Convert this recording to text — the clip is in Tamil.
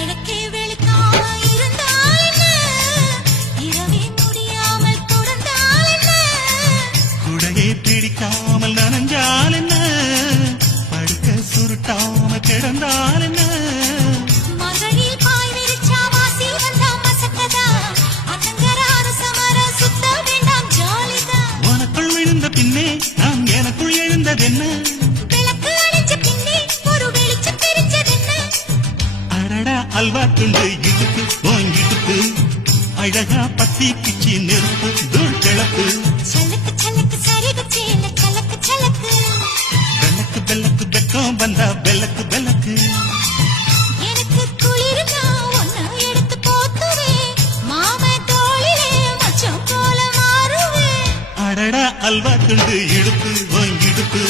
எனக்கே வெளுக்காம இருந்தால் என்ன, இரவே முடியாமல் தொடர்ந்தால் என்ன, குடையை பிடிக்காமல் நனைஞ்சால் என்ன, படுக்க சுருட்டாம கிடந்தால் என்ன, மகளில் பாய் விரிச்சா வாசி வந்தா மசக்கதா, அத்தங்கரான சமர சுத்த வேண்டாம் ஜாலிதான். உனக்குள் விழுந்த பின்னே நான் எனக்குள் எழுந்ததென்ன, விளக்கு அணைச்ச பின்னே ஒரு வெளிச்சம் தெரிஞ்சதென்ன, அடடா அல்வா துண்டு இடுப்பு ஓங்கிடுப்பு, அழகா பத்தி பிச்சி நெருப்பு தூள் கிளப்பு, சலக்கு சலக்கு சரிவு சேல சலக்கு சலக்கு, பெல்லக்கு பெல்லக்கு பெக்கம் வந்தா பெல்லக்கு பெல்லக்கு, எனக்கு குளிர்னா ஒன்ன எடுத்து போத்துவேன், மாம தோளிலே மச்சம் போல மாறுவேன். அடடா அல்வா துண்டு இடுப்பு ஓங்கிடுப்பு,